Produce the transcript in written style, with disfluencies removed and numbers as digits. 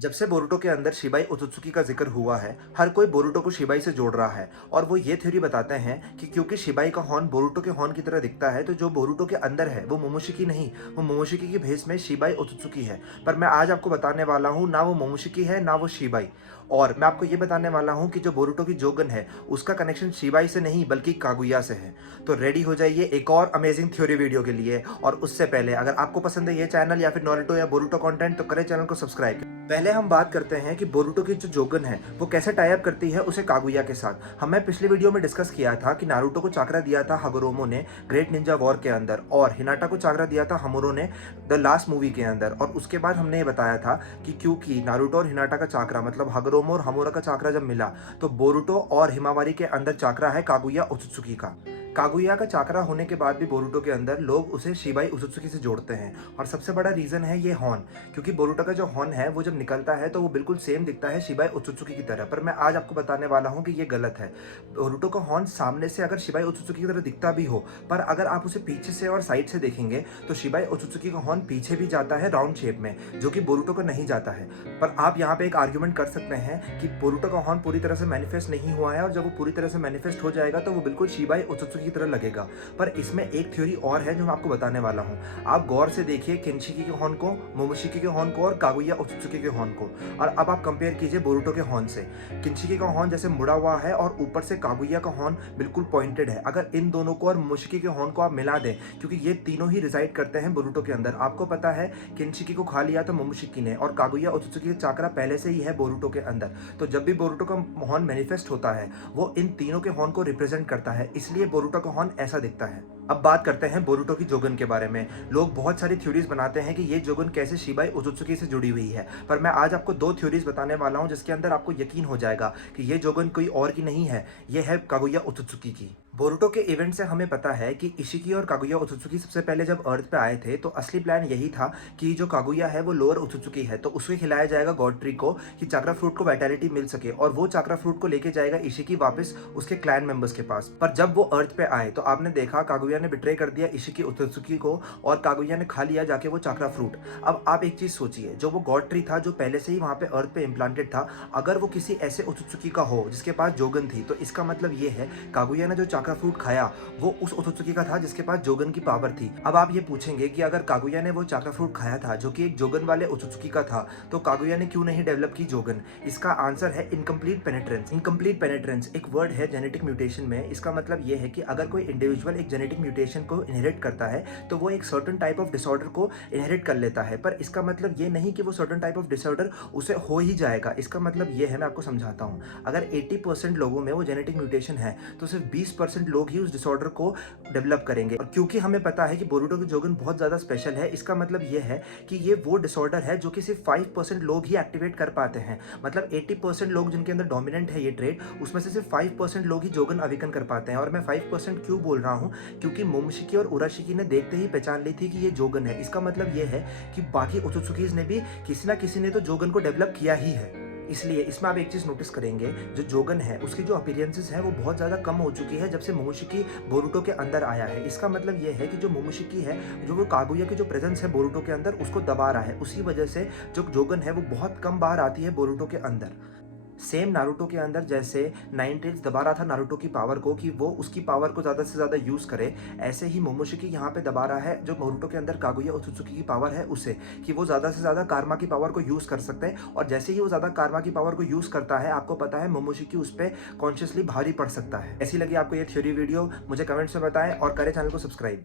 जब से बोरुटो के अंदर शिबाई ओत्सुकी का जिक्र हुआ है, हर कोई बोरुटो को शिबाई से जोड़ रहा है और वो ये थ्योरी बताते हैं कि क्योंकि शिबाई का हॉर्न बोरुटो के हॉर्न की तरह दिखता है, तो जो बोरुटो के अंदर है वो मोमोशिकी नहीं, वो मोमोशिकी के भेस में शिबाई ओत्सुकी है। पर मैं आज आपको बताने वाला हूँ, ना वो मोमोशिकी है ना वो शिबाई। और मैं आपको ये बताने वाला हूँ कि जो बोरुटो की जोगन है उसका कनेक्शन शिबाई से नहीं बल्कि कागुया से है। तो रेडी हो जाइए एक और अमेजिंग थ्योरी वीडियो के लिए। और उससे पहले अगर आपको पसंद है ये चैनल या फिर नारुतो या बोरुटो कंटेंट, तो करें चैनल को सब्सक्राइब। पहले हम बात करते हैं कि बोरुटो की जो जोगन है वो कैसे टाई अप करती है उसे कागुया के साथ। हमने पिछले वीडियो में डिस्कस किया था कि नारुतो को चाकरा दिया था हागोरोमो ने ग्रेट निंजा वॉर के अंदर, और हिनाटा को चाकरा दिया था हमोरो ने द लास्ट मूवी के अंदर। और उसके बाद हमने ये बताया था कि क्योंकि नारुतो और हिनाटा का चाकरा मतलब हागोरोमो और हमोरा का चाकरा जब मिला, तो बोरुटो और हिमावारी के अंदर चाकरा है कागुया ओत्सुकी का। कागुया का चाकरा होने के बाद भी बोरुटो के अंदर लोग उसे शिबाई ओत्सुकी से जोड़ते हैं, और सबसे बड़ा रीजन है ये हॉर्न। क्योंकि बोरुटो का जो हॉर्न है वो जब निकलता है तो वो बिल्कुल सेम दिखता है शिबाई ओत्सुकी की तरह। पर मैं आज आपको बताने वाला हूँ कि ये गलत है। बोरुटो का हॉर्न सामने से अगर शिबाई ओत्सुकी की तरह दिखता भी हो, पर अगर आप उसे पीछे से और साइड से देखेंगे तो शिबाई ओत्सुकी का हॉर्न पीछे भी जाता है राउंड शेप में, जो कि बोरुटो का नहीं जाता है। पर आप यहाँ पे एक आर्ग्यूमेंट कर सकते हैं कि बोरुटो का हॉर्न पूरी तरह से मैनिफेस्ट नहीं हुआ है, और जब वो पूरी तरह से मैनिफेस्ट हो जाएगा तो वो बिल्कुल शिबाई ओत्सुकी की तरह लगेगा। पर इसमें एक थ्योरी और है जो मैं आपको बताने वाला हूँ। आप गौर से देखिए किनशिकी के हॉर्न को, मोमोशिकी के हॉर्न को और कागुया ओत्सुकी के हॉर्न को, और अब आप कंपेयर कीजिए बोरुटो के हॉर्न से। किनशिकी का हॉर्न जैसे मुड़ा हुआ है और ऊपर से कागुया का हॉर्न बिल्कुल पॉइंटेड है। अगर इन दोनों को और मोमोशिकी के हॉर्न को आप मिला दें, क्योंकि ये तीनों ही रिजाइड करते हैं बोरुटो के अंदर। आपको पता है किनशिकी को खा लिया था मोमोशिकी ने, और कागुया ओत्सुकी का चाकरा पहले से ही है बोरुटो के अंदर। तो जब भी बोरुटो का हॉर्न मैनिफेस्ट होता है वो इन तीनों के हॉर्न को रिप्रेजेंट करता है, इसलिए बोरुटो का हॉर्न ऐसा दिखता है। अब बात करते हैं बोरुटो की जोगन के बारे में। लोग बहुत सारी थ्योरीज बनाते हैं कि ये जोगन कैसे शिबाई ओत्सुकी से जुड़ी हुई है, पर मैं आज आपको दो थ्योरीज बताने वाला हूं जिसके अंदर आपको यकीन हो जाएगा कि ये जोगन कोई और की नहीं है, ये है कागुया ओत्सुकी की। बोरुटो के इवेंट से हमें पता है कि इशिकी और कागुया ओत्सुकी सबसे पहले जब अर्थ पे आए थे तो असली प्लान यही था कि जो कागुया है वो लोअर ओत्सुकी है, तो उसे खिलाया जाएगा गॉड ट्री को कि चाकरा फ्रूट को वाइटैलिटी मिल सके, और वो चाकरा फ्रूट को लेके जाएगा इशिकी वापस उसके क्लैन मेंबर्स के पास। पर जब वो अर्थ पे आए तो आपने देखा कागुया ने बिट्रे कर दिया इशिकी ओत्सुकी को, और कागुया ने खा लिया जाके वो चाकरा फ्रूट। अब आप एक चीज सोचिए, जो वो गॉड ट्री था जो पहले से ही वहां पे अर्थ पे इम्प्लांटेड था, अगर वो किसी ऐसे ओत्सुकी का हो जिसके पास जोगन थी, तो इसका मतलब ये है कागुया ने जो चाकरा फ्रूट खाया वो उस ओत्सुकी का था जिसके पास जोगन की पावर थी। अब आप ये पूछेंगे कि अगर कागुया ने वो चाकरा फ्रूट खाया था जो कि एक जोगन वाले ओत्सुकी का था, तो कागुया ने क्यों नहीं डेवलप की जोगन? इसका आंसर है इनकम्प्लीट पेनिट्रेंस। इनकम्प्लीट पेनिट्रेंस एक वर्ड है जेनेटिक म्यूटेशन में। इसका मतलब ये है कि अगर कोई इंडिविजुअल एक जेनेटिक म्यूटेशन को इनहेरिट करता है तो वो एक सर्टेन टाइप ऑफ डिसऑर्डर को इनहेरिट कर लेता है। पर इसका मतलब ये नहीं कि वो सर्टेन टाइप ऑफ डिसऑर्डर उसे हो ही जाएगा। इसका मतलब ये है, मैं आपको समझाता हूँ। अगर 80% लोगों में वो जेनेटिक म्यूटेशन है तो सिर्फ 20% लोग ही उस डिसऑर्डर को डेवलप करेंगे। और क्योंकि हमें पता है कि बोरुटो की जोगन बहुत ज्यादा स्पेशल है, इसका मतलब ये है कि ये वो डिसऑर्डर है जो कि सिर्फ 5% लोग ही एक्टिवेट कर पाते हैं। मतलब 80% लोग जिनके अंदर डोमिनेंट है ये ट्रेड, उसमें से सिर्फ 5% लोग ही जोगन अवेकन कर पाते हैं। और मैं 5% क्यों बोल रहा हूँ? क्योंकि मोमोशिकी और उराशिकी ने देखते ही पहचान ली थी कि ये जोगन है। इसका मतलब ये है कि बाकी ओत्सुकीज ने भी किसी ना किसी ने तो जोगन को डेवलप किया ही है। इसलिए इसमें आप एक चीज नोटिस करेंगे, जो जोगन है उसकी जो अपीयरेंसेस है वो बहुत ज्यादा कम हो चुकी है जब से मोमोशिकी बोरुटो के अंदर आया है। इसका मतलब ये है कि जो मोमोशिकी है, जो वो कागुया की जो प्रेजेंस है बोरुटो के अंदर, उसको दबा रहा है। उसी वजह से जो जोगन है वो बहुत कम बार आती है बोरुटो के अंदर। सेम नारुतो के अंदर जैसे नाइन टेल्स दबा रहा था नारुतो की पावर को कि वो उसकी पावर को ज़्यादा से ज़्यादा यूज़ करे, ऐसे ही मोमोशिकी यहाँ पे दबा रहा है जो नारुतो के अंदर कागुया ओत्सुकी की पावर है उसे, कि वो ज़्यादा से ज़्यादा कारमा की पावर को यूज़ कर सकता है। और जैसे ही वो ज़्यादा कारमा की पावर को यूज़ करता है, आपको पता है मोमोशिकी उस पर कॉन्शियसली भारी पड़ सकता है। ऐसी लगी आपको ये थ्योरी वीडियो? मुझे कमेंट्स में बताएं और करें चैनल को सब्सक्राइब।